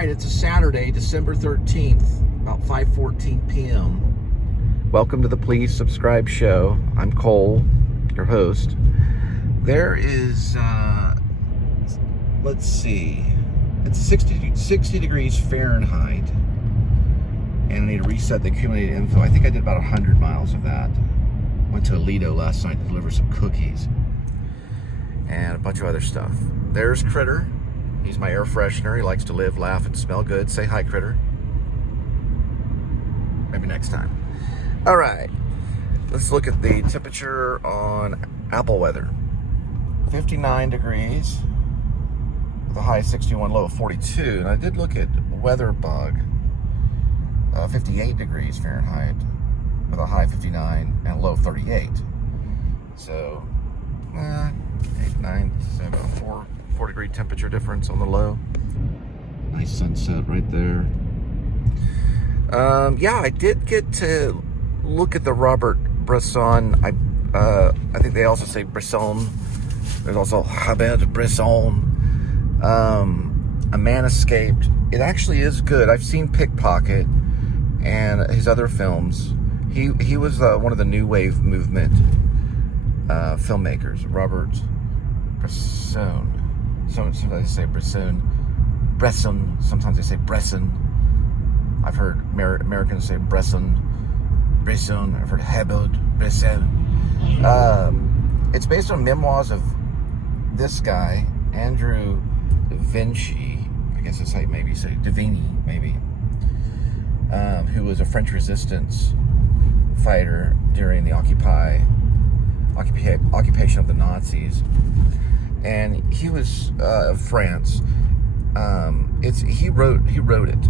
right, it's a Saturday, December 13th, about 5:14 p.m. Welcome to the Please Subscribe show. I'm Cole, your host. There is, let's see, it's 60 degrees Fahrenheit, and I need to reset the accumulated info. I think I did about 100 miles of that. Went to Aledo last night to deliver some cookies and a bunch of other stuff. There's Critter. He's my air freshener. He likes to live, laugh, and smell good. Say hi, Critter. Maybe next time. All right, let's look at the temperature on Apple weather. 59 degrees with a high of 61, low of 42. And I did look at WeatherBug, 58 degrees Fahrenheit with a high of 59 and a low of 38. So, 8, 9, 7, 4 degree temperature difference on the low. Nice sunset right there. Yeah, I did get to look at the Robert Bresson. I think they also say Bresson. There's also Robert Bresson. A Man Escaped. It actually is good. I've seen Pickpocket and his other films. He was one of the new wave movement filmmakers. Robert Bresson. Sometimes they say Bresson. Sometimes they say Bresson. I've heard Americans say Bresson. I've heard Hebert Bresson. It's based on memoirs of this guy, Andrew Vinci. I guess that's how you maybe say Davini, maybe. Who was a French resistance fighter during the occupation of the Nazis. And he was of France. He wrote it.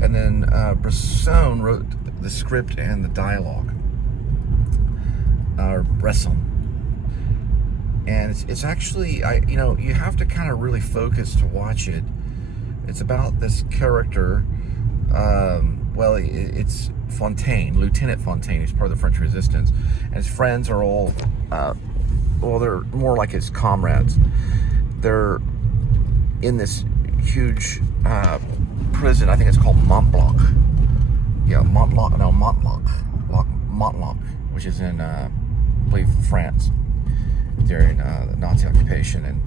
And then Bresson wrote the script and the dialogue, or Bresson. And it's actually, you have to kind of really focus to watch it. It's about this character. It's Fontaine, Lieutenant Fontaine. He's part of the French Resistance, and his friends are all, they're more like his comrades. They're in this huge prison. I think it's called Montblanc. Yeah, Montblanc, which is in, I believe, France during the Nazi occupation. And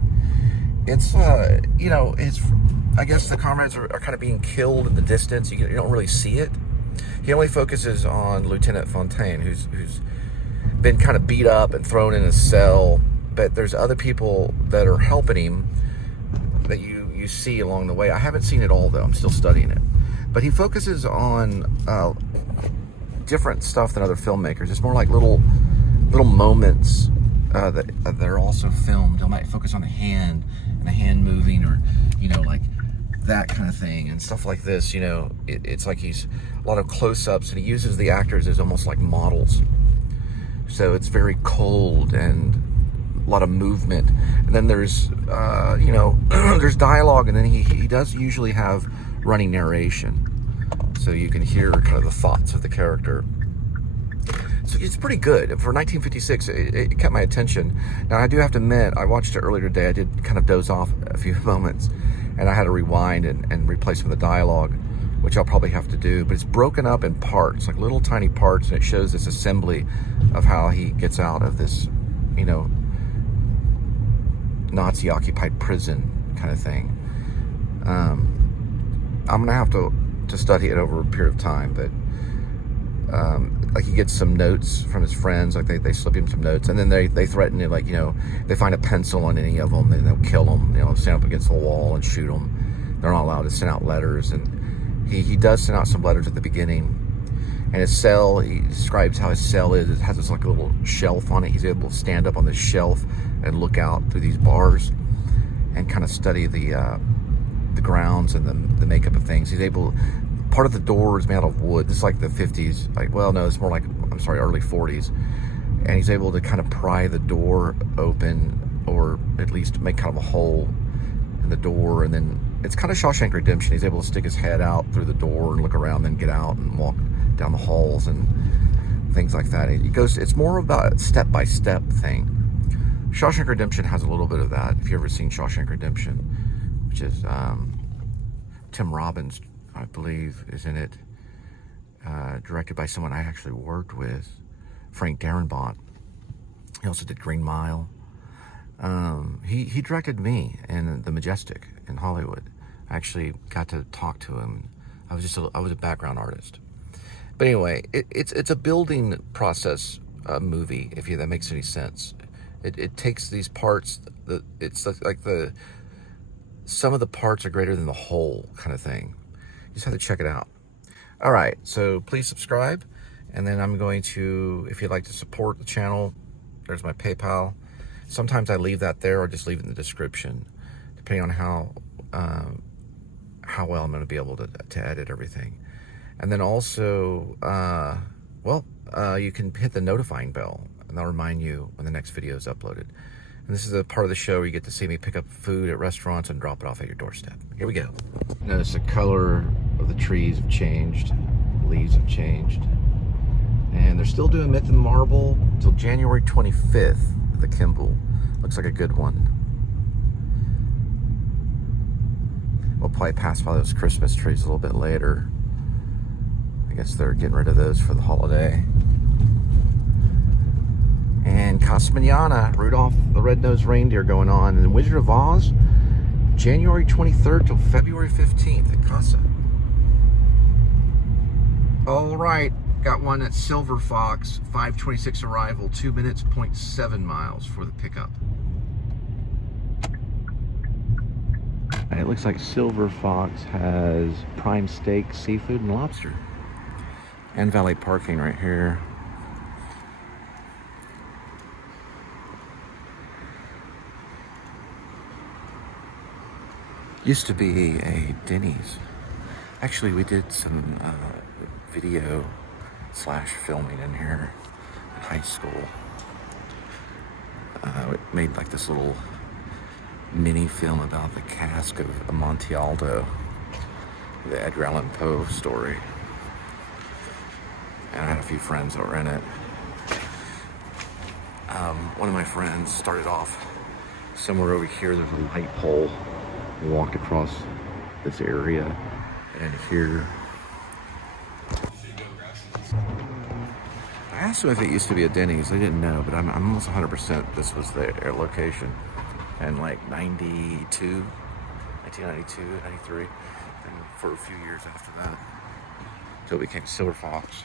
it's, I guess the comrades are kind of being killed in the distance. You don't really see it. He only focuses on Lieutenant Fontaine, who's been kind of beat up and thrown in a cell. But there's other people that are helping him that you see along the way. I haven't seen it all, though. I'm still studying it. But he focuses on different stuff than other filmmakers. It's more like little moments that are also filmed. They might focus on the hand and the hand moving, or like that kind of thing and stuff like this. It's like he's a lot of close-ups, and he uses the actors as almost like models. So it's very cold and a lot of movement. And then there's there's dialogue, and then he does usually have running narration, so you can hear kind of the thoughts of the character. So it's pretty good. For 1956, it kept my attention. Now, I do have to admit, I watched it earlier today. I did kind of doze off a few moments, and I had to rewind and replace some of the dialogue, which I'll probably have to do. But it's broken up in parts, like little tiny parts, and it shows this assembly of how he gets out of this, Nazi-occupied prison kind of thing. I'm gonna have to study it over a period of time, but like he gets some notes from his friends, like they slip him some notes, and then they threaten it, like they find a pencil on any of them, and they'll kill them, stand up against the wall and shoot them. They're not allowed to send out letters, and he does send out some letters at the beginning. And his cell, he describes how his cell is. It has this like a little shelf on it. He's able to stand up on this shelf and look out through these bars and kind of study the grounds and the makeup of things. He's able. Part of the door is made out of wood. This is like the 50s. It's more like, early 40s. And he's able to kind of pry the door open, or at least make kind of a hole in the door. And then it's kind of Shawshank Redemption. He's able to stick his head out through the door and look around, then get out and walk down the halls and things like that. It's more about a step-by-step thing. Shawshank Redemption has a little bit of that. If you've ever seen Shawshank Redemption, which is Tim Robbins, I believe, is in it. Directed by someone I actually worked with, Frank Darabont. He also did Green Mile. He directed me in The Majestic in Hollywood. I actually got to talk to him. I was a background artist. But anyway, it's a building process movie, if that makes any sense. It takes these parts. It's like some of the parts are greater than the whole kind of thing. You just have to check it out. All right, so please subscribe, and then I'm going to, if you'd like to support the channel, there's my PayPal. Sometimes I leave that there or just leave it in the description, depending on how well I'm going to be able to edit everything. And then also, you can hit the notifying bell, and that'll remind you when the next video is uploaded. And this is a part of the show where you get to see me pick up food at restaurants and drop it off at your doorstep. Here we go. Notice the color of the trees have changed, leaves have changed, and they're still doing Myth and Marble until January 25th at the Kimball. Looks like a good one. We'll probably pass by those Christmas trees a little bit later. I guess they're getting rid of those for the holiday. And Casa Manana, Rudolph the Red-Nosed Reindeer going on. And Wizard of Oz, January 23rd till February 15th at Casa. All right, got one at Silver Fox, 5:26 arrival, 2 minutes, 0.7 miles for the pickup. And it looks like Silver Fox has prime steak, seafood, and lobster. And valet parking right here. Used to be a Denny's. Actually, we did some video / filming in here in high school. We made like this little mini film about the cask of Amontillado, the Edgar Allan Poe story. And I had a few friends that were in it. One of my friends started off somewhere over here. There's a light pole. We walked across this area, and here. I asked them if it used to be a Denny's. They didn't know, but I'm almost 100% this was their location. And like 1992, 93, and for a few years after that, until it became Silver Fox.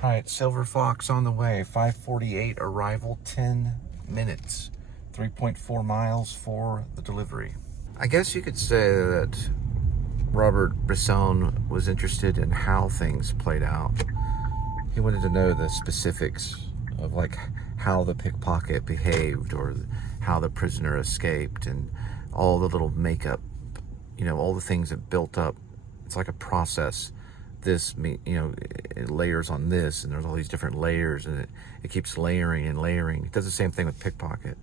All right, Silver Fox on the way, 5:48 arrival, 10 minutes, 3.4 miles for the delivery. I guess you could say that Robert Bresson was interested in how things played out. He wanted to know the specifics of like how the pickpocket behaved or how the prisoner escaped and all the little makeup, all the things that built up. It's like a process. This, it layers on this, and there's all these different layers, and it keeps layering and layering. It does the same thing with pickpocket,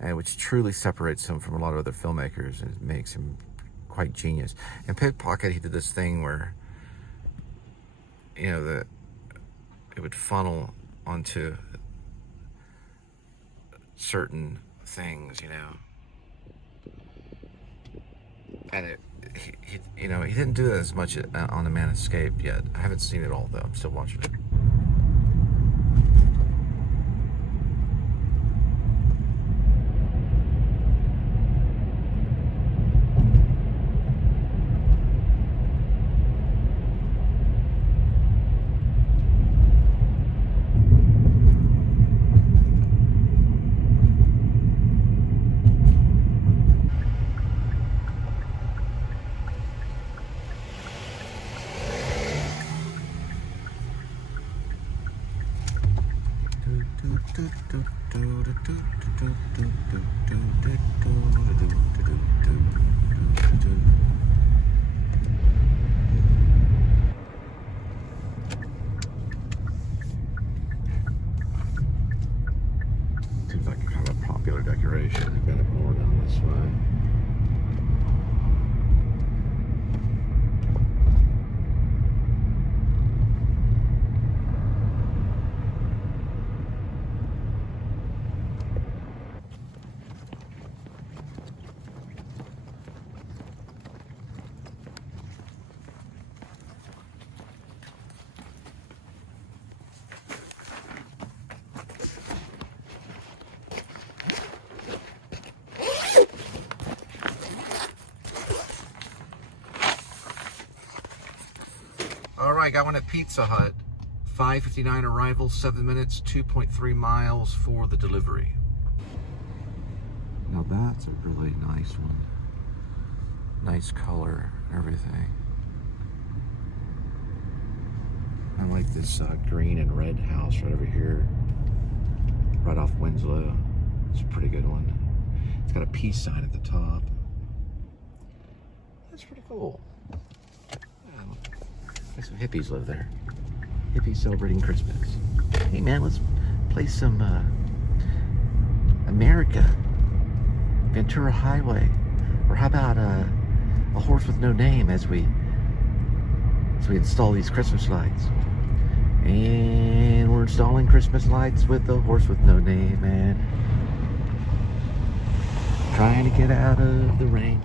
and which truly separates him from a lot of other filmmakers, and it makes him quite genius. In pickpocket, he did this thing where, it would funnel onto certain things, and he didn't do that as much on The Man Escaped yet. I haven't seen it all though. I'm still watching it. Seems like kind of a popular decoration. I've got it more down this way. right, got one at Pizza Hut. 5:59 arrival, 7 minutes, 2.3 miles for the delivery. Now that's a really nice one. Nice color, everything. I like this green and red house right over here, right off Winslow. It's a pretty good one. It's got a peace sign at the top. That's pretty cool. Yeah, I guess some hippies live there. Hippies celebrating Christmas. Hey man, let's play some America, Ventura Highway, or how about a horse with no name as we install these Christmas lights. And we're installing Christmas lights with a horse with no name and trying to get out of the rain.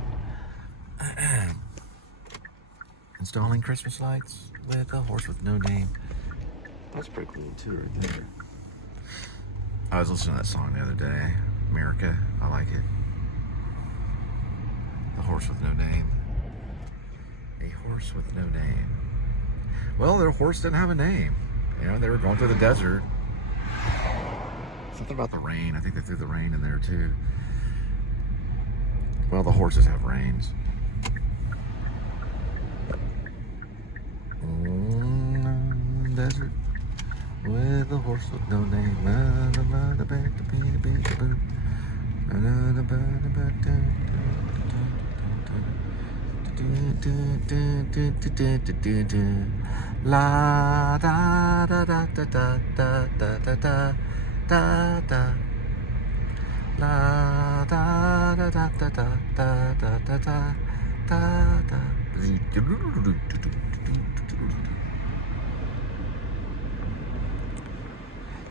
Installing Christmas lights with a horse with no name. That's pretty cool too, right there. I was listening to that song the other day, America. I like it. The horse with no name. A horse with no name. Well, their horse didn't have a name. You know, they were going through the desert. Something about the rain. I think they threw the rain in there too. Well, the horses have reins. Desert with a horse with no name. La da da da da da da da da da da da. La da da da da da da da da da da.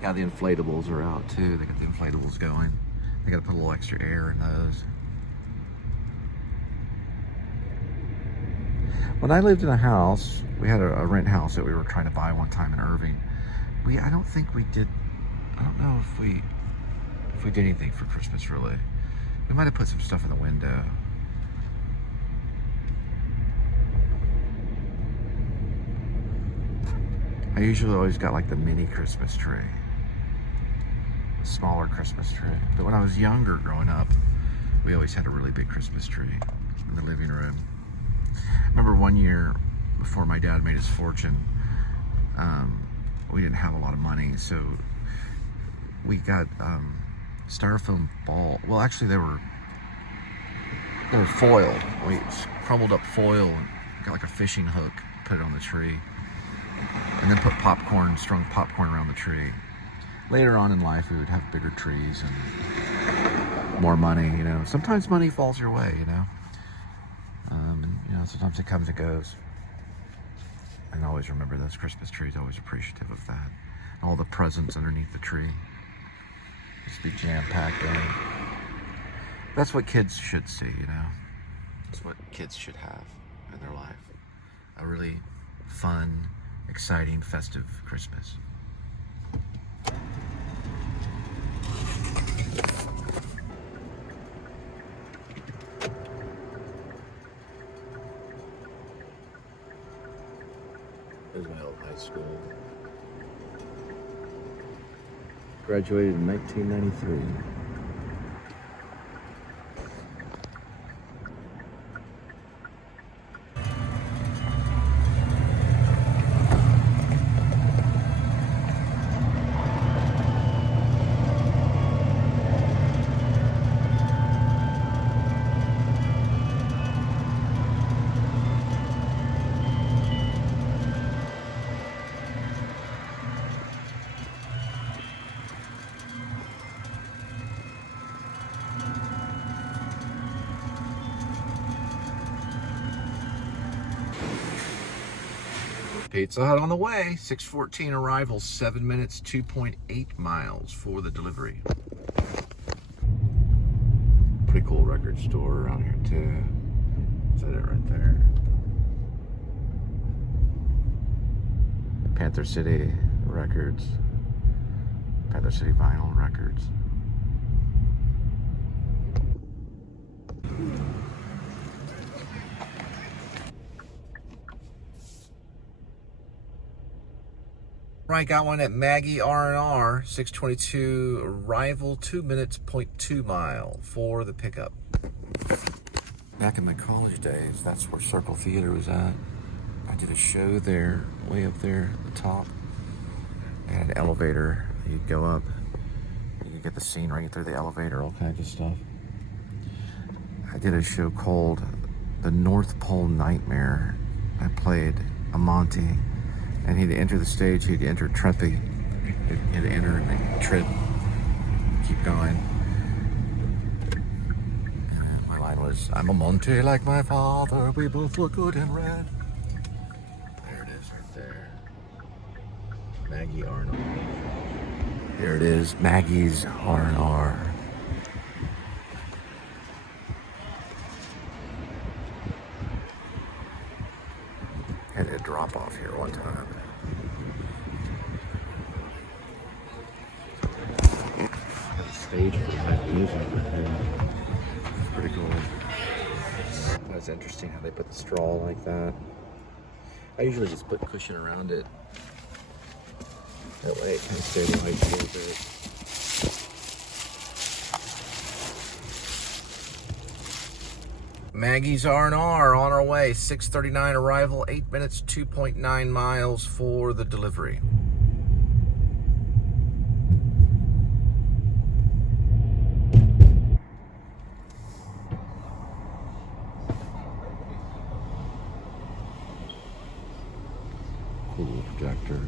Yeah, the inflatables are out too. They got the inflatables going. They got to put a little extra air in those. When I lived in a house, we had a rent house that we were trying to buy one time in Irving. I don't think we did. I don't know if we did anything for Christmas really. We might have put some stuff in the window. I usually always got like the mini Christmas tree, a smaller Christmas tree. But when I was younger, growing up, we always had a really big Christmas tree in the living room. I remember one year before my dad made his fortune, we didn't have a lot of money, so we got styrofoam ball. Well, actually, they were foil. We crumbled up foil and got like a fishing hook, put it on the tree, and then put strung popcorn around the tree. Later on in life, we would have bigger trees and more money. You know, sometimes money falls your way. You know. And, you know, sometimes it comes and goes. And always remember those Christmas trees, always appreciative of that. All the presents underneath the tree. Just be jam-packed in. That's what kids should see, you know. That's what kids should have in their life. A really fun, exciting, festive Christmas. There's my old high school. Graduated in 1993. Pizza Hut on the way. 6:14 arrival, 7 minutes, 2.8 miles for the delivery. Pretty cool record store around here too. Is that it right there? Panther City Records. Panther City Vinyl Records. Right, got one at Maggie R&R, 622 arrival, 2 minutes, 0.2 mile for the pickup. Back in my college days, that's where Circle Theater was at. I did a show there, way up there at the top. They had an elevator. You'd go up. You could get the scene right through the elevator, all kinds of stuff. I did a show called The North Pole Nightmare. I played Amonte, and he'd enter the stage, he'd enter Treppy. He'd enter and they'd trip, keep going. And my line was, I'm Amonte like my father, we both look good in red. There it is right there. Maggie R&R. There it is, Maggie's R&R. Had a drop off here one time. Got a stage for live music. It's pretty cool. That's interesting how they put the straw like that. I usually just put cushion around it. That way it kind of stabilizes a little bit. Maggie's R&R on our way. 6:39 arrival, 8 minutes, 2.9 miles for the delivery. Cool projector.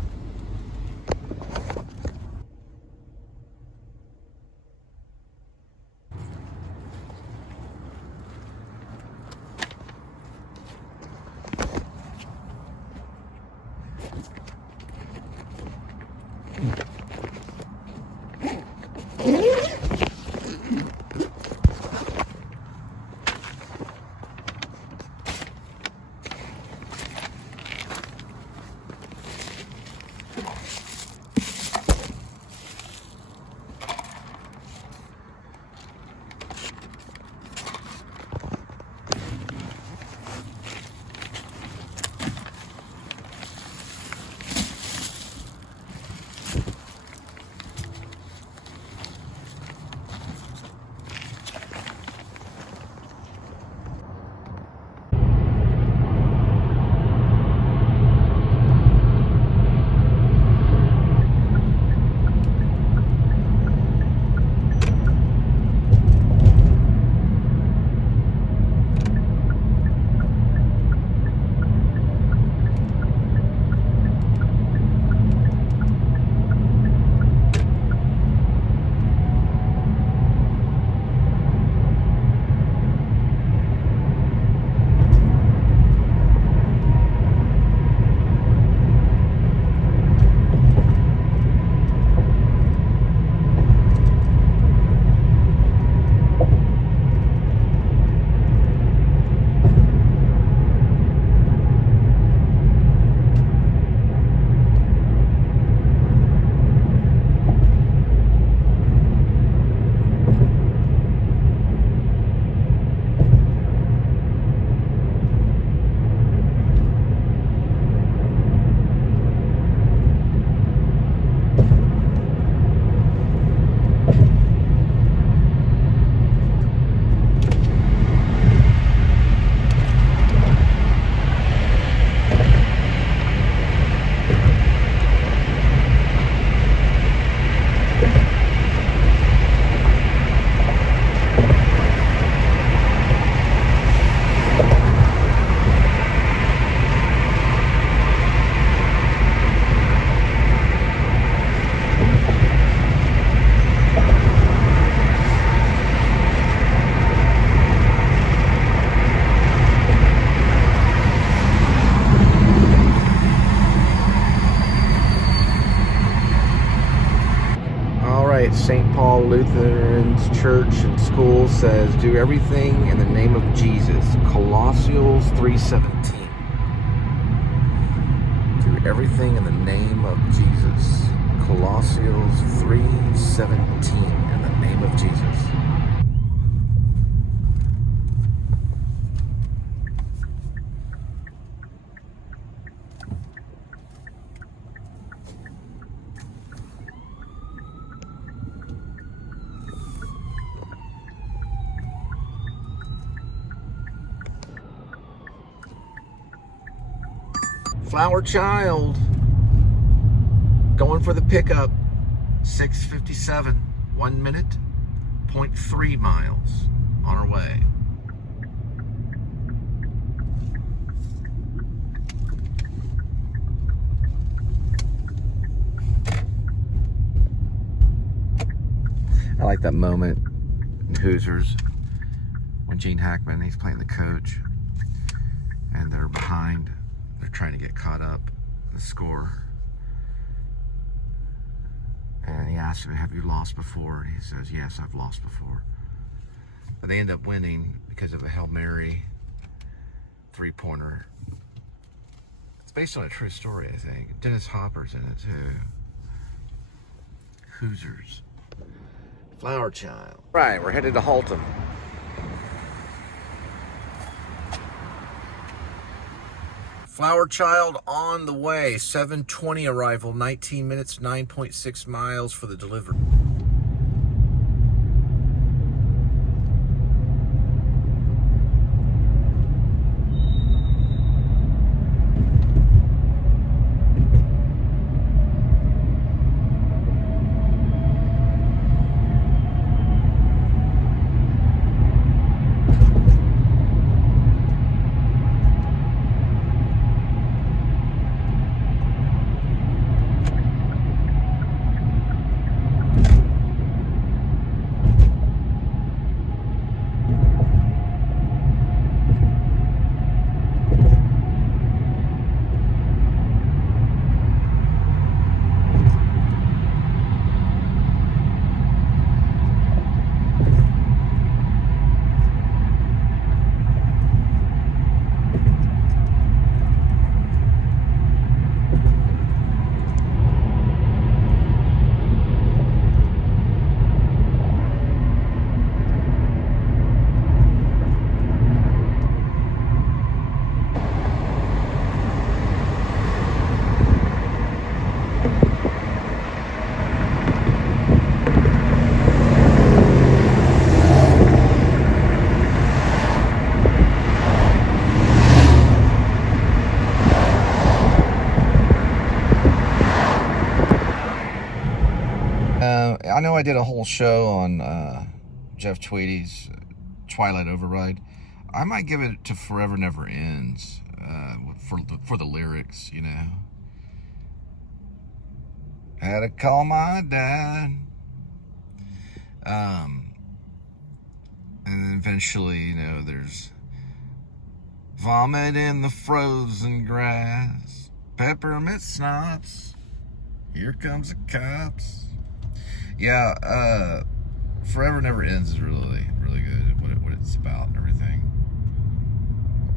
St. Paul Lutheran Church and School says, do everything in the name of Jesus. Colossians 3:17. Do everything in the name of Jesus. Colossians 3:17. In the name of Jesus. Flower Child going for the pickup. 6:57, 1 minute, 0.3 miles on our way. I like that moment in Hoosiers when Gene Hackman, he's playing the coach, and they're behind. They're trying to get caught up in the score. And he asks him, have you lost before? And he says, yes, I've lost before. But they end up winning because of a Hail Mary three-pointer. It's based on a true story, I think. Dennis Hopper's in it, too. Hoosiers. Flower Child. Right, we're headed to Haltom. Flower Child on the way. 7:20 arrival, 19 minutes, 9.6 miles for the delivery. I know I did a whole show on Jeff Tweedy's Twilight Override. I might give it to Forever Never Ends for the lyrics, you know. Had to call my dad. And then eventually, you know, there's vomit in the frozen grass, peppermint schnapps, here comes the cops. Yeah, Forever Never Ends is really, really good. What it's about and everything.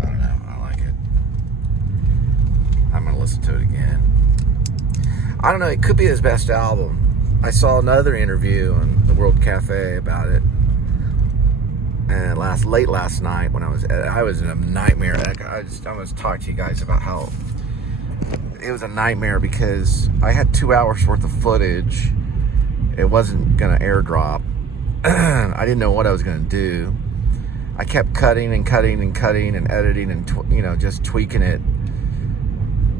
I don't know. I like it. I'm gonna listen to it again. I don't know. It could be his best album. I saw another interview on the World Cafe about it, and late last night when I was in a nightmare. I was talking to you guys about how it was a nightmare because I had 2 hours worth of footage. It wasn't gonna airdrop. I didn't know what I was gonna do. I kept cutting and editing and just tweaking it.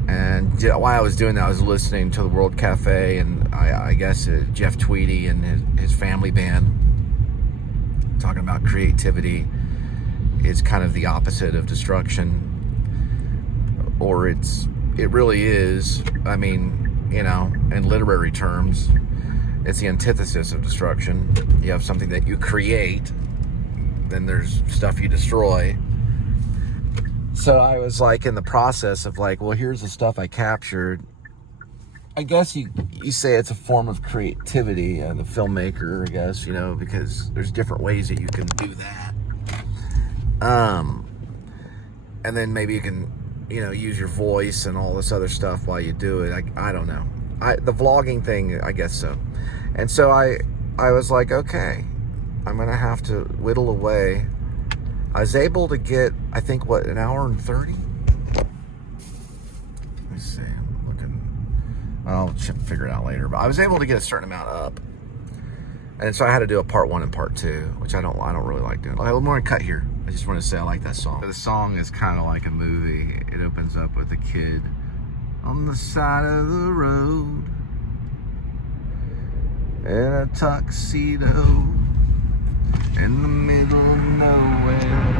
And while I was doing that, I was listening to the World Cafe and I guess Jeff Tweedy and his family band talking about creativity is kind of the opposite of destruction, or it really is. I mean, you know, in literary terms, it's the antithesis of destruction. You have something that you create, then there's stuff you destroy. So I was like in the process of like, well, here's the stuff I captured. I guess you say it's a form of creativity, the filmmaker, I guess, you know, because there's different ways that you can do that. And then maybe you can, you know, use your voice and all this other stuff while you do it. I don't know. The vlogging thing, I guess so. And so I was like, okay, I'm going to have to whittle away. I was able to get, I think, what, an hour and 30? Let me see. I'm looking. I'll figure it out later. But I was able to get a certain amount up. And so I had to do a part 1 and part 2, which I don't really like doing. I'm more cut here. I just want to say I like that song. The song is kind of like a movie. It opens up with a kid on the side of the road in a tuxedo in the middle of nowhere,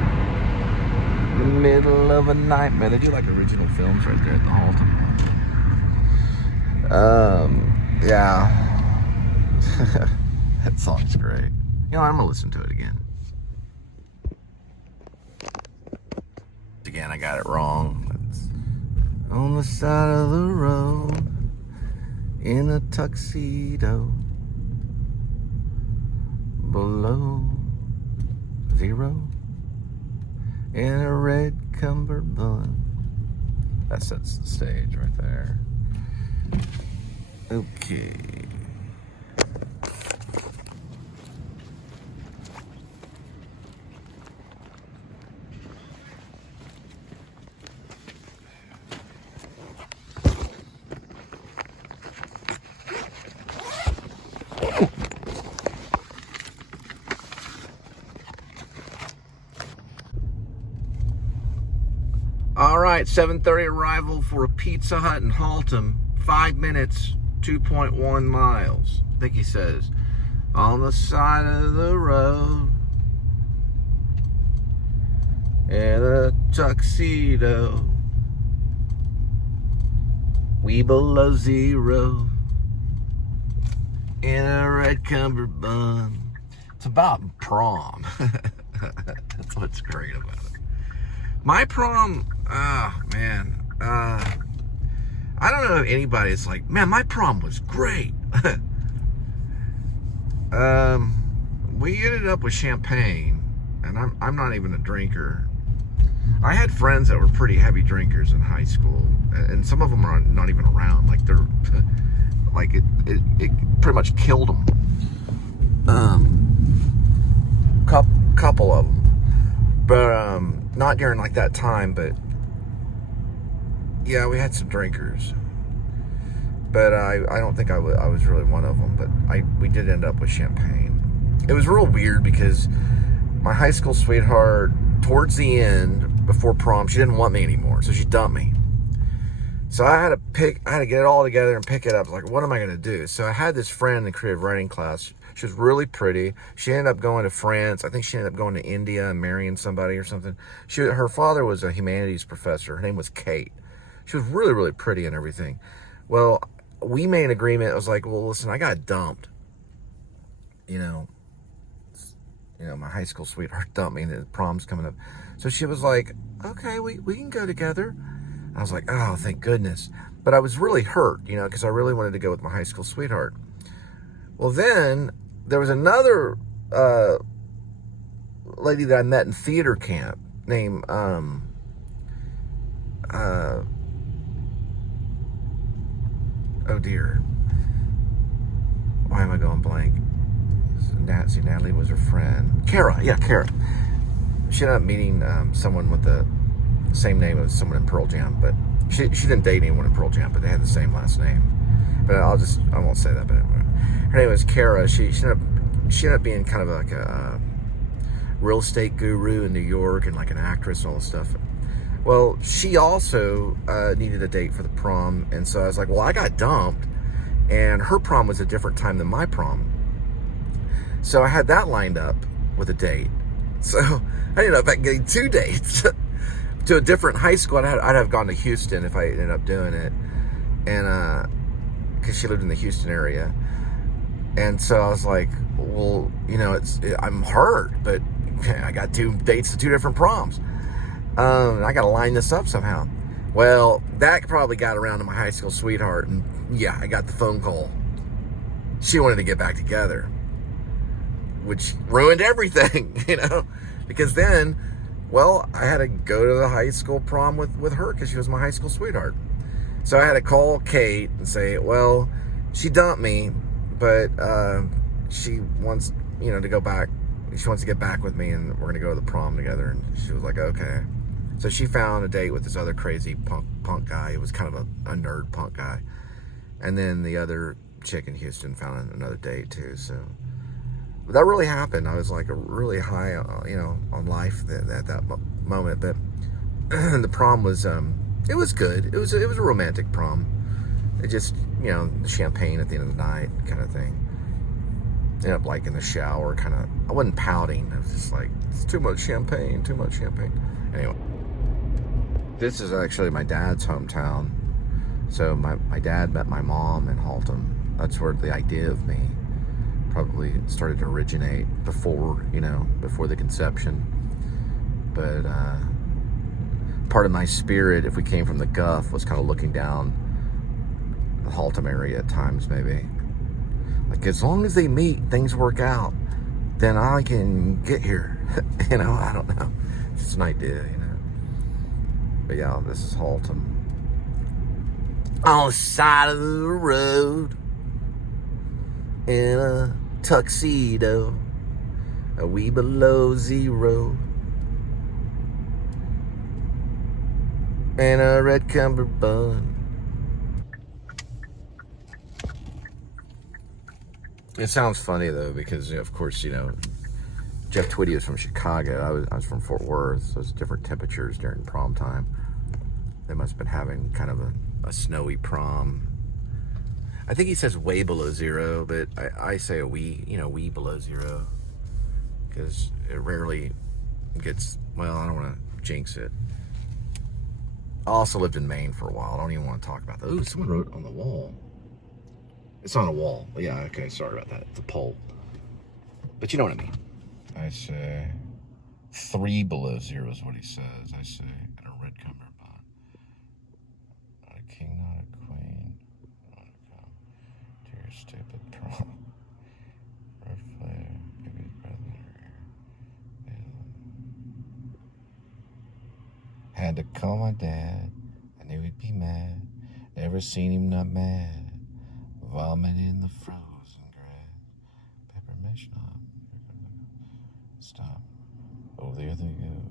in the middle of a nightmare. They do like original films right there at the Haltom. Yeah. That song's great. You know, I'm gonna listen to it again. Again, I got it wrong. It's on the side of the road in a tuxedo below zero in a red cummerbund. That sets the stage right there. Okay. All right, 7:30 arrival for a Pizza Hut in Haltom. 5 minutes, 2.1 miles. I think he says. On the side of the road in a tuxedo, we below zero in a red cummerbund. It's about prom. That's what's great about it. My prom, oh man, I don't know if anybody's like, man, my prom was great. We ended up with champagne, and I'm not even a drinker. I had friends that were pretty heavy drinkers in high school, and some of them are not even around. Like they're, like it pretty much killed them. Couple of them, but not during like that time. But yeah, we had some drinkers. But I don't think I was really one of them. But we did end up with champagne. It was real weird because my high school sweetheart, towards the end, before prom, she didn't want me anymore, so she dumped me. So I had to get it all together and pick it up. Like, what am I going to do? So I had this friend in creative writing class. She was really pretty. She ended up going to France. I think she ended up going to India and marrying somebody or something. Her father was a humanities professor. Her name was Kate. She was really, really pretty and everything. Well, we made an agreement. I was like, well, listen, I got dumped. You know, my high school sweetheart dumped me, and the prom's coming up. So she was like, okay, we can go together. I was like, oh, thank goodness. But I was really hurt, because I really wanted to go with my high school sweetheart. Well, then there was another lady that I met in theater camp named, oh dear. Why am I going blank? Natalie was her friend. Kara. She ended up meeting someone with the same name as someone in Pearl Jam, but she didn't date anyone in Pearl Jam, but they had the same last name. But I won't say that, but her name was Kara. She ended up being kind of like a real estate guru in New York and like an actress and all this stuff. Well, she also needed a date for the prom, and so I was like, well, I got dumped, and her prom was a different time than my prom. So I had that lined up with a date. So I ended up getting 2 dates to a different high school. I'd have gone to Houston if I ended up doing it, and because she lived in the Houston area. And so I was like, well, I'm hurt, but I got 2 dates to 2 different proms. I got to line this up somehow. Well, that probably got around to my high school sweetheart, and yeah, I got the phone call. She wanted to get back together, which ruined everything, because then, well, I had to go to the high school prom with her because she was my high school sweetheart. So I had to call Kate and say, well, she dumped me, but she wants, to go back. She wants to get back with me, and we're going to go to the prom together. And she was like, okay. So she found a date with this other crazy punk guy. He was kind of a nerd punk guy. And then the other chick in Houston found another date too. So that really happened. I was like really high, on life at that moment. But the prom was It was good. It was a romantic prom. It just, you know, the champagne at the end of the night kind of thing. Ended up like in the shower, kind of. I wasn't pouting. I was just like, it's too much champagne, too much champagne. Anyway, this is actually my dad's hometown. So my dad met my mom in Haltom. That's where the idea of me probably started to originate before, you know, before the conception. But part of my spirit, if we came from the Guff, was kind of looking down the Haltom area at times, maybe. Like, as long as they meet, things work out, then I can get here. You know, I don't know. It's just an idea, you know. But yeah, this is Haltom. On the side of the road, in a tuxedo, a wee below zero, and a red cummerbund. It sounds funny though, because of course, you know, Jeff Twitty was from Chicago. I was from Fort Worth, so it's different temperatures during prom time. They must have been having kind of a snowy prom. I think he says way below zero, but I say a wee, you know, wee below zero, because it rarely gets, well, I don't want to jinx it. I also lived in Maine for a while. I don't even want to talk about that. Ooh, someone wrote on the wall. It's on a wall. Yeah, okay, sorry about that. It's a pole. But you know what I mean. I say 3 below zero is what he says. I say, and a red cummerbund. Not a king, not a queen. Not a come to your stupid prom. Red flare, baby's brother. Had to call my dad. I knew he'd be mad. Never seen him not mad. Vomit in the frozen grass. Peppermint schnapps. Stop. Oh, there they go.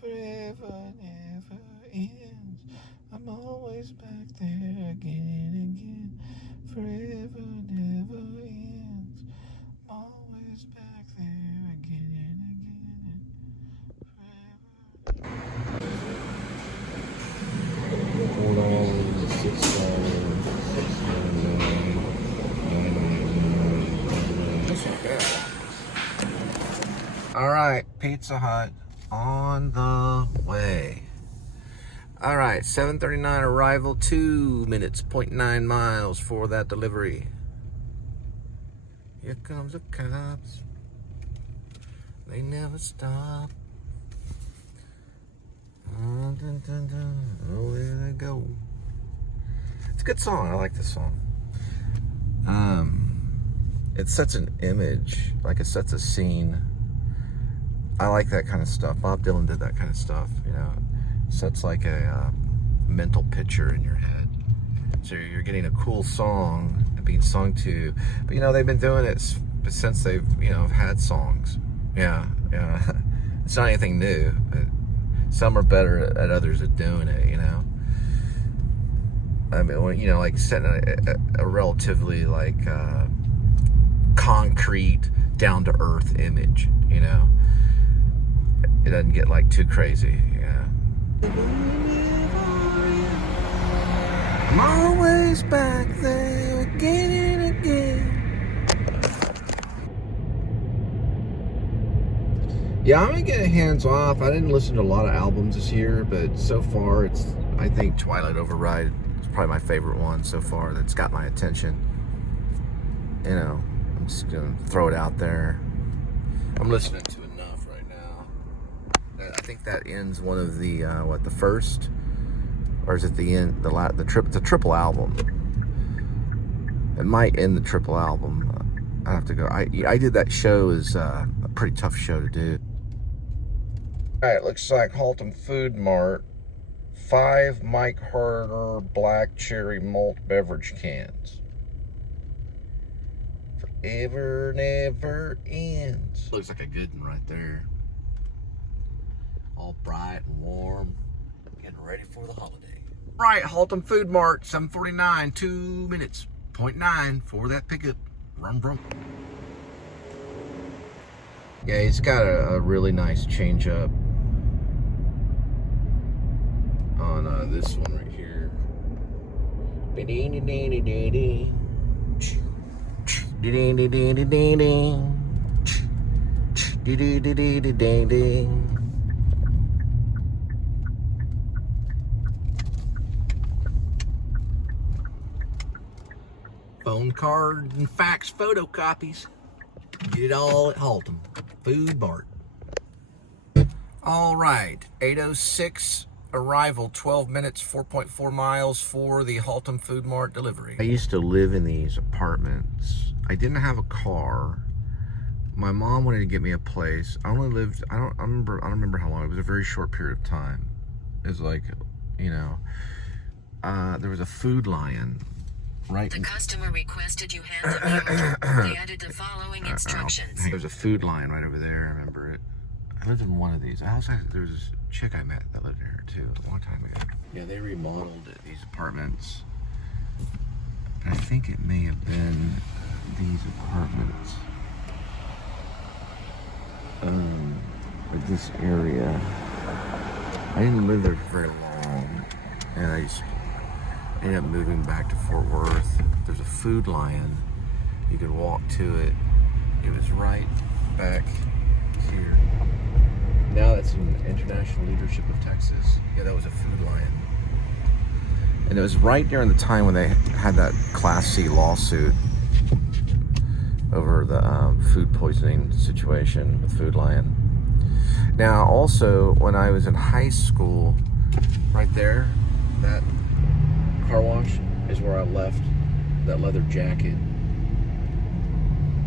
Forever never ends. I'm always back there again and again. Forever never ends. I'm always back there again and again. Forever. Hold on, 6 That's not bad. All right, Pizza Hut on the way. All right, 7:39 arrival, 2 minutes, 0.9 miles for that delivery. Here comes the cops. They never stop. Dun, dun, dun, dun. Oh, there they go. It's a good song. I like this song. It sets an image, like it sets a scene. I like that kind of stuff. Bob Dylan did that kind of stuff, you know. Sets like a mental picture in your head. So you're getting a cool song being sung to, but you know, they've been doing it since they've, you know, had songs. Yeah. It's not anything new, but some are better at others at doing it, you know. I mean, when, you know, like setting a relatively like concrete, down to earth image, you know. It doesn't get like too crazy, yeah. I'm always back there again and again. Yeah, I'm gonna get hands off. I didn't listen to a lot of albums this year, but so far I think Twilight Override is probably my favorite one so far that's got my attention. You know, I'm just gonna throw it out there. I'm listening to enough right now. I think that ends one of the the first, or is it the end? The triple album. It might end the triple album. I have to go. I did that show. Is a pretty tough show to do. All right, looks like Haltom Food Mart. 5 Mike Harder black cherry malt beverage cans. Forever never ends. Looks like a good one right there. All bright and warm. Getting ready for the holiday. Right, Haltom Food Mart, 7:49, 2 minutes, 0.9 for that pickup. Rum brum. Yeah, he's got a really nice change up. this one right here. Phone card and fax photocopies. Get it all at Haltom Food Mart. All right, 8:06 arrival, 12 minutes, 4.4 miles for the Haltom Food Mart delivery. I used to live in these apartments. I didn't have a car. My mom wanted to get me a place. I only lived, I don't remember how long. It was a very short period of time. It was like, you know, there was a Food Lion right. The customer requested you hand them your order. They added the following instructions. There's a Food Lion right over there. I remember it. I lived in one of these. I also there was this chick I met that lived in here too a long time ago. Yeah, they remodeled these apartments. I think it may have been these apartments. Or this area. I didn't live there for very long, and I just ended up moving back to Fort Worth. There's a Food Lion. You could walk to it. It was right back here. Now that's in International Leadership of Texas. Yeah, that was a Food Lion. And it was right during the time when they had that Class C lawsuit over the food poisoning situation with Food Lion. Now, also, when I was in high school, right there, that car wash is where I left that leather jacket.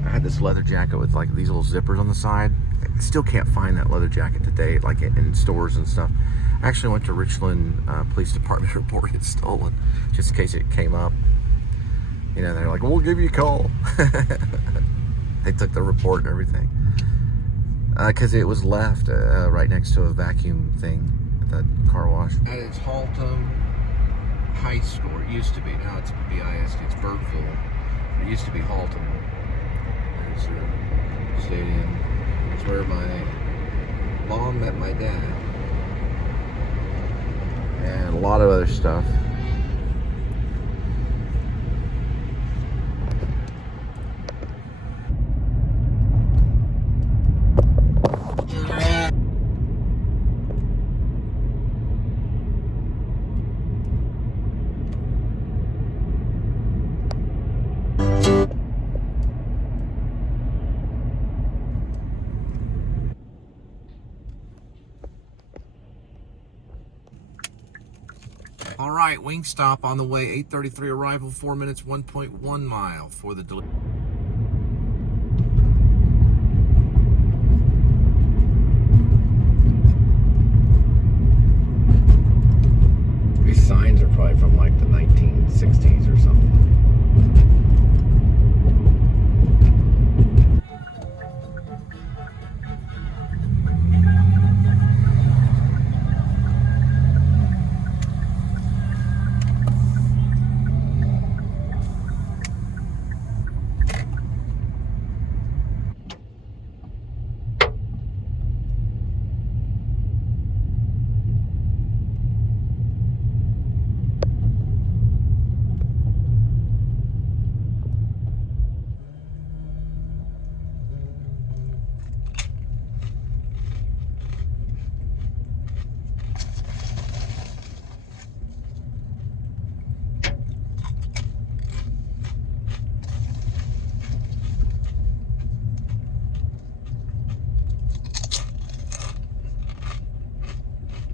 I had this leather jacket with like these little zippers on the side. I still can't find that leather jacket today, like in stores and stuff. I actually went to Richland Police Department to report it stolen, just in case it came up. You know, they're like, we'll give you a call. They took the report and everything. Because it was left right next to a vacuum thing at that car wash. And it's Haltom High School. It used to be. Now it's BISD. It's Bergville. It used to be Haltom. There's the stadium. It's where my mom met my dad. And a lot of other stuff. All right, Wingstop on the way, 8:33 arrival, 4 minutes, 1.1 mile for the delivery. These signs are probably from like the 1960s or something.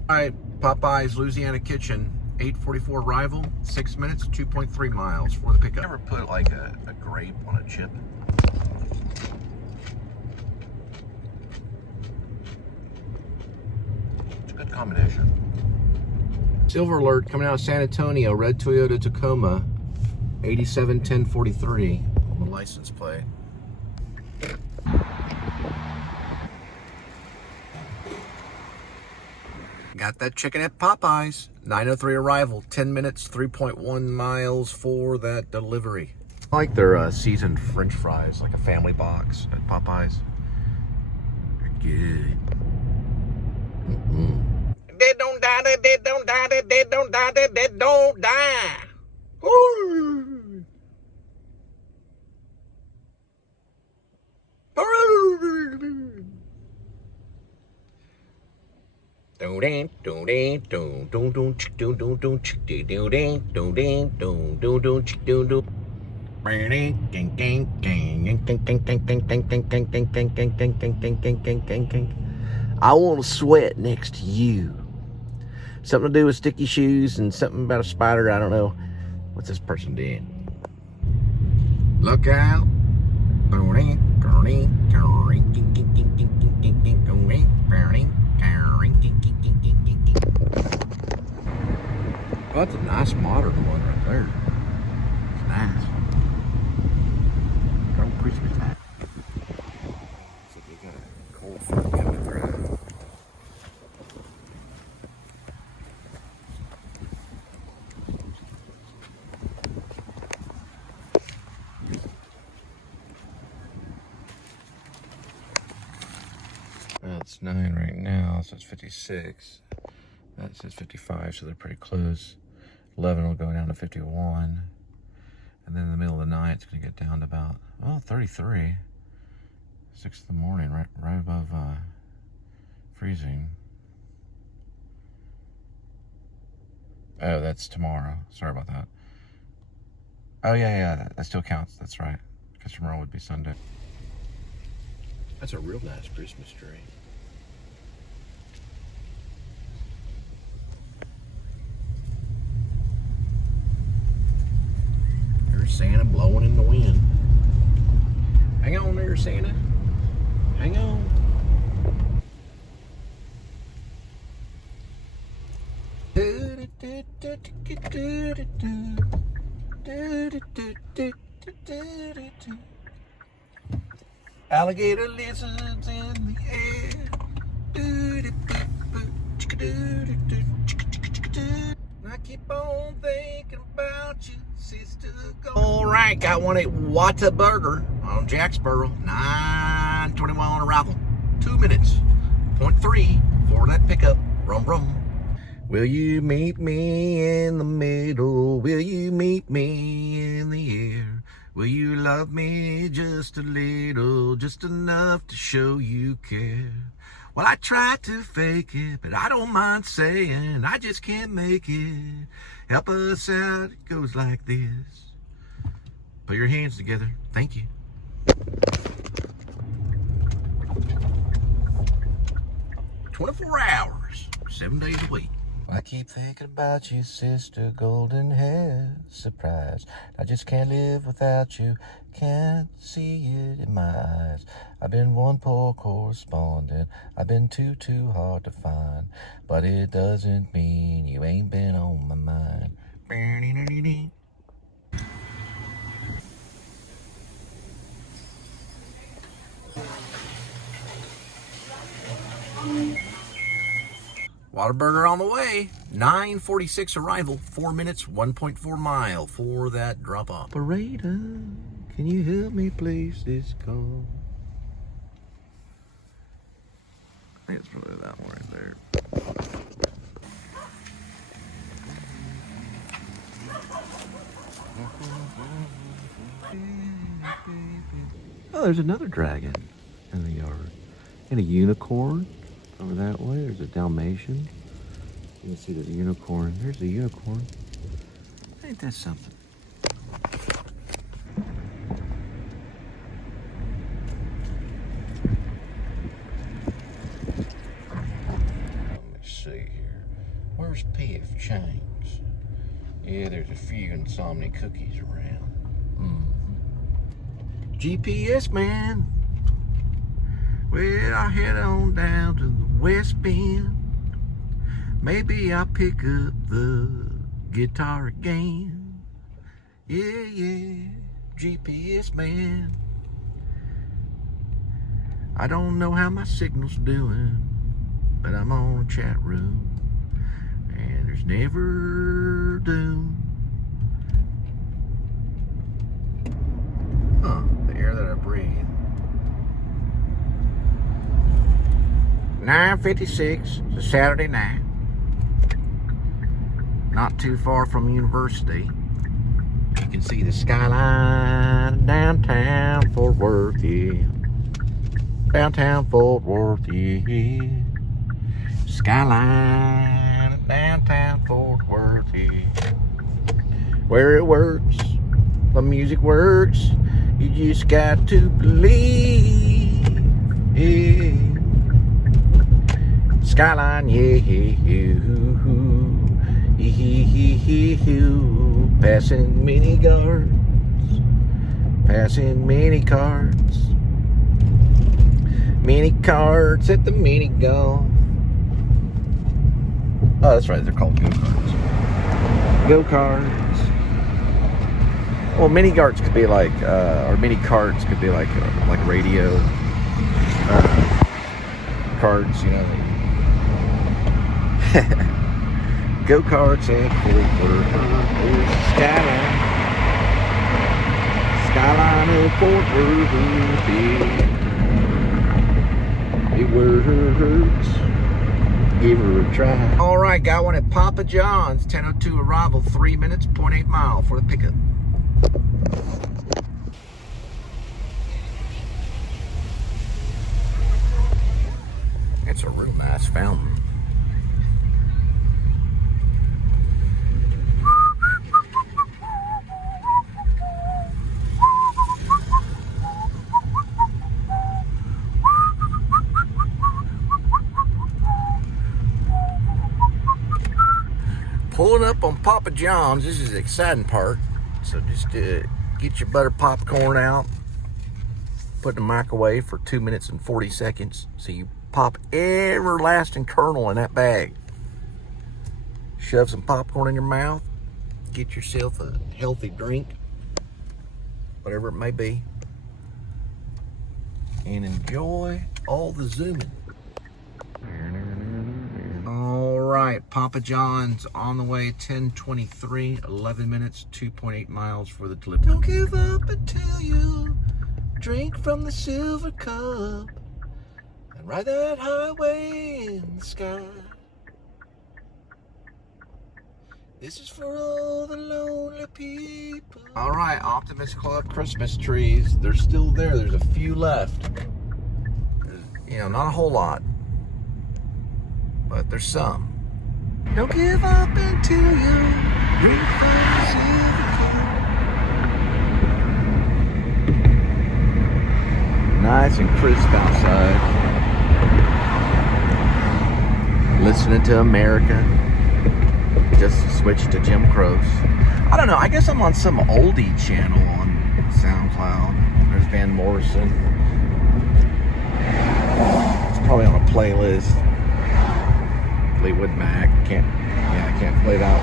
All right, Popeye's Louisiana Kitchen, 8:44 arrival, 6 minutes, 2.3 miles for the pickup. Ever put like a grape on a chip? It's a good combination. Silver alert coming out of San Antonio, red Toyota Tacoma, 871043 on the license plate. Got that chicken at Popeyes. 9:03 arrival, 10 minutes, 3.1 miles for that delivery. I like their seasoned French fries, like a family box at Popeyes. They're good. Dead don't die, dead don't die, dead don't die, dead don't die. Ooh. I want to sweat next to you. Something to do with sticky shoes and something about a spider. I don't know. What's this person doing? Look out. Oh, that's a nice modern one right there. It's nice. From Christmas time. So we got a cold front coming through. Well, it's 9 right now, so it's 56. That says 55, so they're pretty close. 11 will go down to 51. And then in the middle of the night, it's going to get down to about, 33. 6 in the morning, right above freezing. Oh, that's tomorrow. Sorry about that. Oh, yeah, that still counts. That's right. Because tomorrow would be Sunday. That's a real nice Christmas tree. There's Santa blowing in the wind. Hang on there, Santa. Hang on. Alligator lizards in the air. I keep on thinking about you, sister. All right, got one at Whataburger on Jacksboro. 9:21 arrival. 2 minutes. 0.3 for that pickup. Rum rum. Will you meet me in the middle? Will you meet me in the air? Will you love me just a little, just enough to show you care? Well, I try to fake it, but I don't mind saying I just can't make it. Help us out, it goes like this. Put your hands together, thank you. 24 hours, 7 days a week. I keep thinking about you, sister, golden hair, surprise. I just can't live without you, can't see it in my eyes. I've been one poor correspondent, I've been too hard to find. But it doesn't mean you ain't been on my mind. Let me Whataburger on the way. 9:46 arrival. 4 minutes, 1.4 mile for that drop off. Operator, can you help me place this call? I think it's probably that one right there. Oh, there's another dragon in the yard. And a unicorn. Over that way, there's a Dalmatian. You can see the unicorn. There's a unicorn. Ain't that something? Let me see here. Where's P.s.s chains? Yeah, there's a few insomnia cookies around. GPS man. Well, I head on down to the West Bend. Maybe I'll pick up the guitar again. Yeah, GPS man. I don't know how my signal's doing, but I'm on a chat room, and there's never doom. The air that I breathe. 9:56, it's a Saturday night. not too far from University. You can see the skyline of downtown Fort Worth, yeah. Downtown Fort Worth, yeah. Skyline of downtown Fort Worth, yeah. Where it works, the music works. You just got to believe, yeah. Skyline, yeah, passing mini guards, passing mini carts at the mini golf. Oh, that's right, they're called go-karts. Go-karts. Well, mini carts could be like, or mini carts could be like radio carts, you know. Go-karts and skyline of Fort Worth. It works. Give her a try. All right, got one at Papa John's. 10:02 arrival. 3 minutes, 0.8 mile for the pickup. It's a real nice fountain. Pulling up on Papa John's. This is the exciting part. So just get your butter popcorn out, put it in the microwave for 2 minutes and 40 seconds. So you pop every lasting kernel in that bag. Shove some popcorn in your mouth. Get yourself a healthy drink, whatever it may be, and enjoy all the zooming. All right, Papa John's on the way, 10:23, 11 minutes, 2.8 miles for the delivery. Don't give up until you drink from the silver cup and ride that highway in the sky. This is for all the lonely people. All right, Optimist Club Christmas trees. They're still there. There's a few left. You know, not a whole lot, but there's some. Don't give up until you drink from the silver cup. Nice and crisp outside. Listening to America. Just switched to Jim Croce. I don't know, I guess I'm on some oldie channel on SoundCloud. There's Van Morrison. It's probably on a playlist. Fleetwood Mac. I can't play that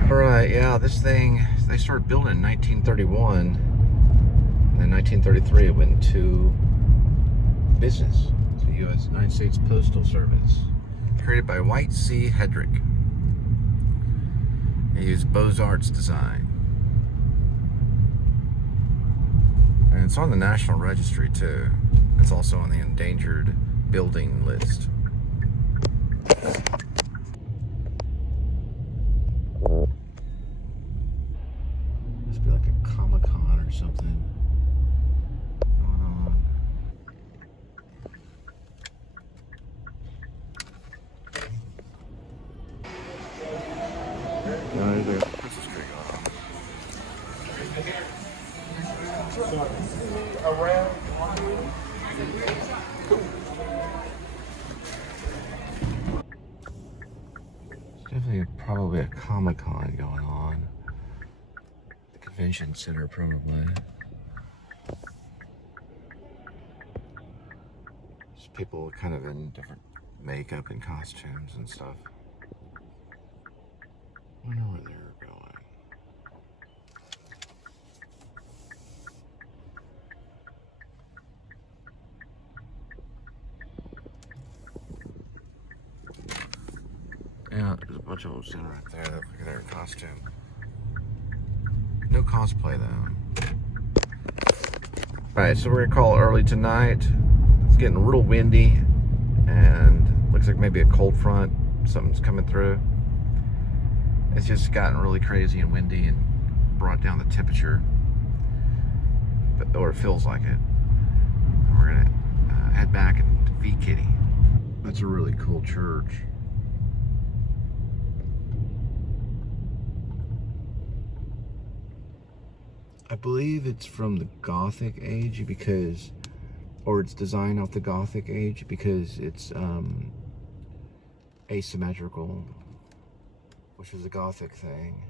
one. Alright, yeah, this thing, they started building in 1931. And then 1933 it went into business. U.S. United States Postal Service. Created by White C. Hedrick. He used Beaux-Arts design. And it's on the National Registry too. It's also on the endangered building list. Must be like a Comic-Con or something. There's a Christmas tree going on. There's definitely probably a Comic-Con going on. The convention center, probably. Just people kind of in different makeup and costumes and stuff. I wonder where they're going. Yeah, there's a bunch of them sitting right there. Look at their costume. No cosplay though. Alright, so we're gonna call it early tonight. It's getting real windy and Looks like maybe a cold front, something's coming through. It's just gotten really crazy and windy and brought down the temperature, or it feels like it. We're gonna head back and feed Kitty. That's a really cool church. I believe it's from the Gothic age because, or it's designed off the Gothic age because it's asymmetrical, which is a Gothic thing.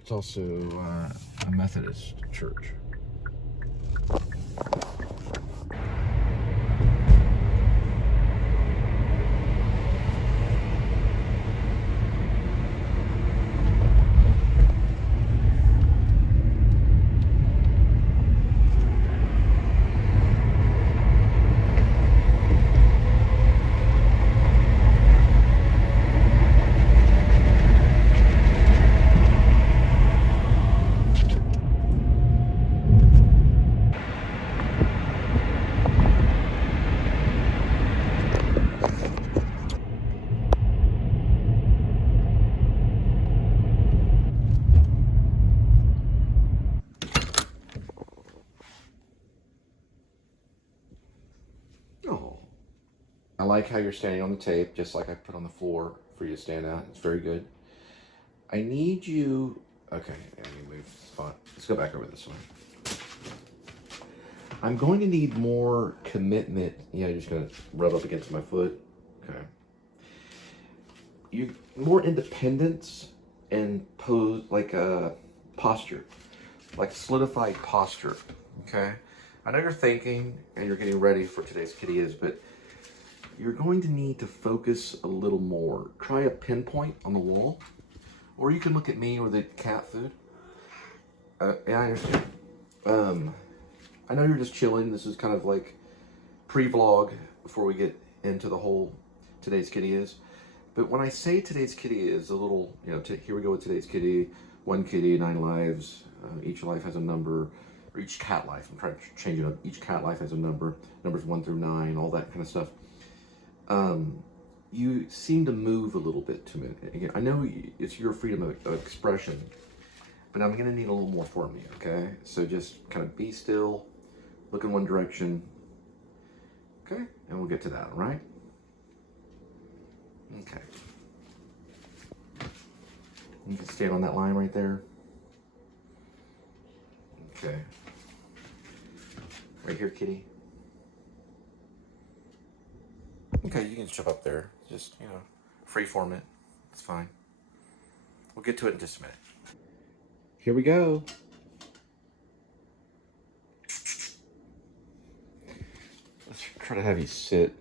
It's also a Methodist church. Oh, I like how you're standing on the tape, just like I put on the floor for you to stand out. It's very good. I need you. Okay, let me move the spot. Let's go back over this one. I'm going to need more commitment. Yeah, you're just gonna rub up against my foot. Okay. You more independence and pose like a posture, like solidified posture. Okay. I know you're thinking and you're getting ready for today's kitty is, but you're going to need to focus a little more. Try a pinpoint on the wall, or you can look at me or the cat food. Yeah, I understand. I know you're just chilling. This is kind of like pre-vlog before we get into the whole today's kitty is. But when I say today's kitty is a little, you know, here we go with today's kitty. 1 kitty, 9 lives. Each life has a number. Or each cat life, I'm trying to change it up. Each cat life has a number, numbers 1 through 9, all that kind of stuff. You seem to move a little bit to me. Again, I know it's your freedom of expression, but I'm gonna need a little more from you, okay? So just kind of be still, look in one direction, okay? And we'll get to that, all right? Okay. You can stand on that line right there. Okay. Right here, kitty. Okay, you can jump up there. Just, you know, freeform it. It's fine. We'll get to it in just a minute. Here we go. Let's try to have you sit.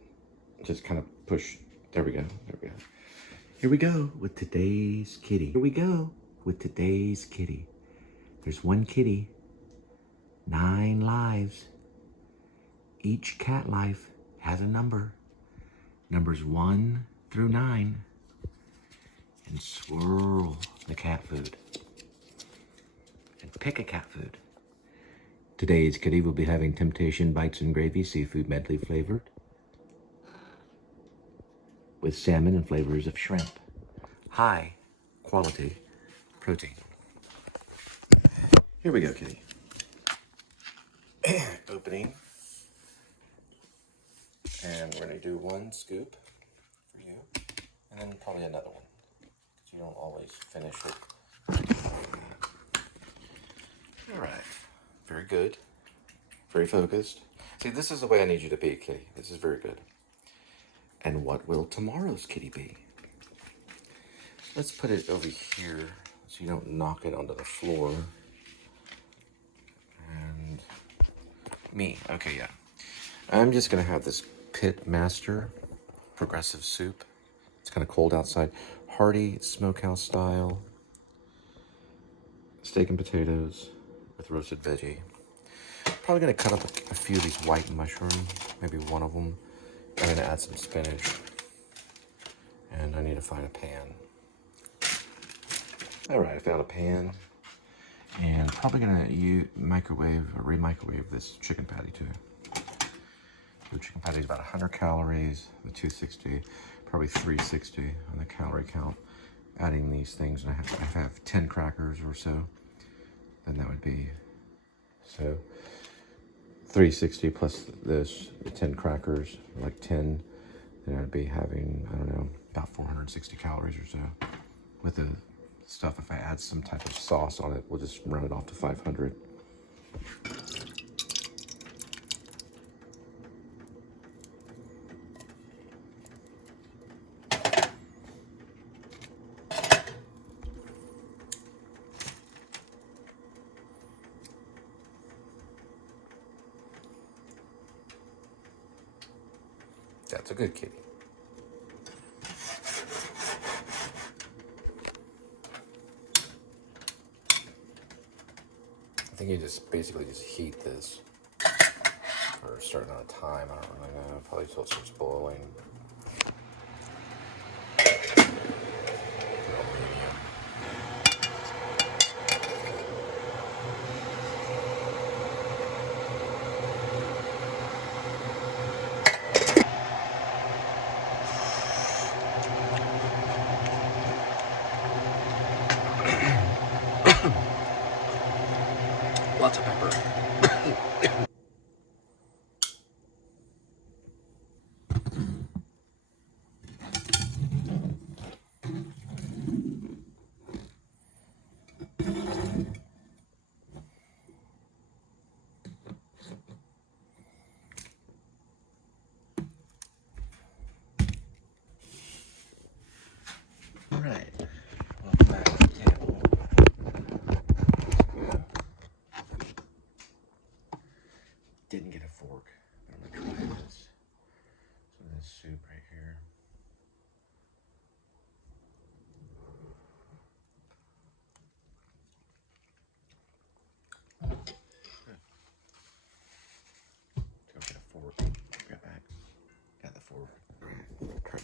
Just kind of push. There we go. There we go. Here we go with today's kitty. Here we go with today's kitty. There's 1 kitty, 9 lives. Each cat life has a number. Numbers 1 through 9. And swirl the cat food. And pick a cat food. Today's kitty will be having Temptation Bites and Gravy seafood medley flavored with salmon and flavors of shrimp. High quality protein. Here we go, kitty. Opening. And we're gonna do 1 scoop for you, and then probably another one, because you don't always finish it. All right, very good, very focused. See, this is the way I need you to be, kitty. This is very good. And what will tomorrow's kitty be? Let's put it over here so you don't knock it onto the floor. And me, okay, yeah. I'm just gonna have this Pit Master progressive soup. It's kind of cold outside. Hearty smokehouse style. Steak and potatoes with roasted veggie. Probably gonna cut up a few of these white mushrooms, maybe 1 of them. I'm gonna add some spinach. And I need to find a pan. All right, I found a pan. And probably gonna microwave or re-microwave this chicken patty too. The chicken patty is about 100 calories, the 260, probably 360 on the calorie count. Adding these things, and I have 10 crackers or so, then that would be, so 360 plus those 10 crackers, like 10, then I'd be having, I don't know, about 460 calories or so. With the stuff, if I add some type of sauce on it, we'll just round it off to 500. That's a good kitty. I think you just basically just heat this for a certain amount of time. I don't really know. Probably until it starts boiling. Lots of pepper. All right. Welcome back to the table. Didn't get a fork, but I'm gonna try this. Some of this soup right here. Go get a fork. Got back. Got the fork. Alright, try to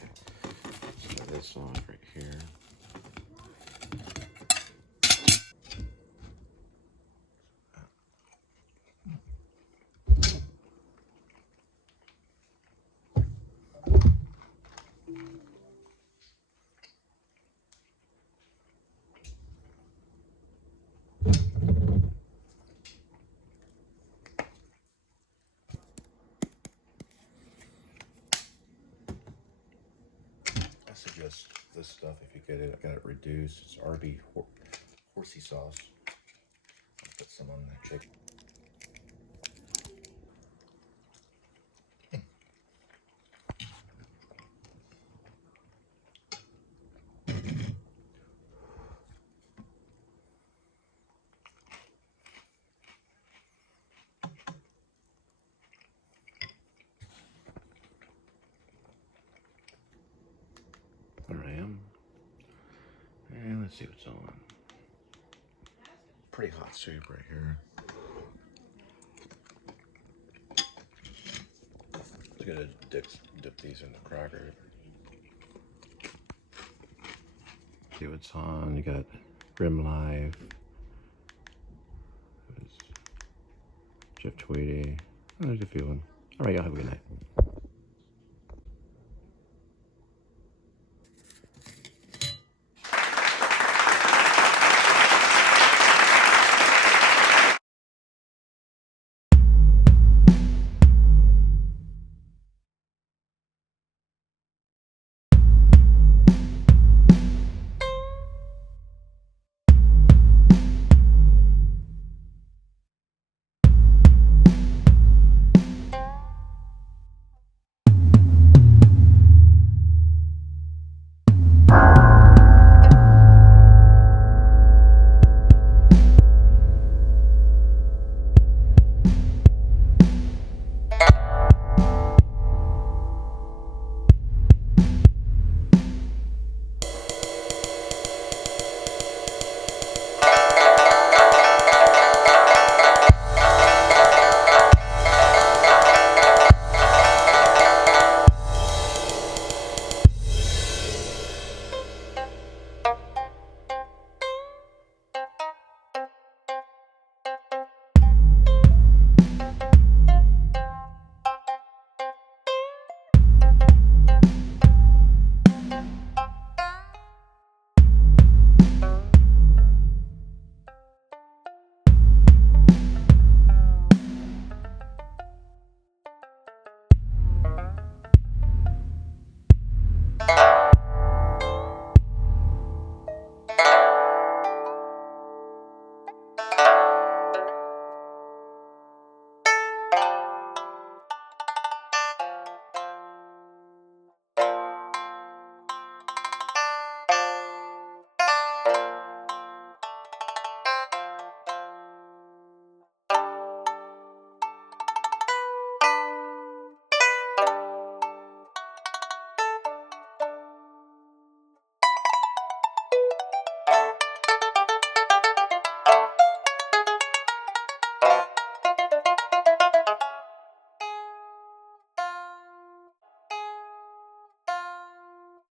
set this on right here. I suggest this stuff if you get it. I got it reduced. It's RB horsey sauce. I'll put some on the chicken. There I am. And let's see what's on. Pretty hot soup right here. Just gonna dip these in the cracker. See what's on. You got Grim Live. Jeff Tweedy. Oh, there's a few of them. All right, y'all have a good night.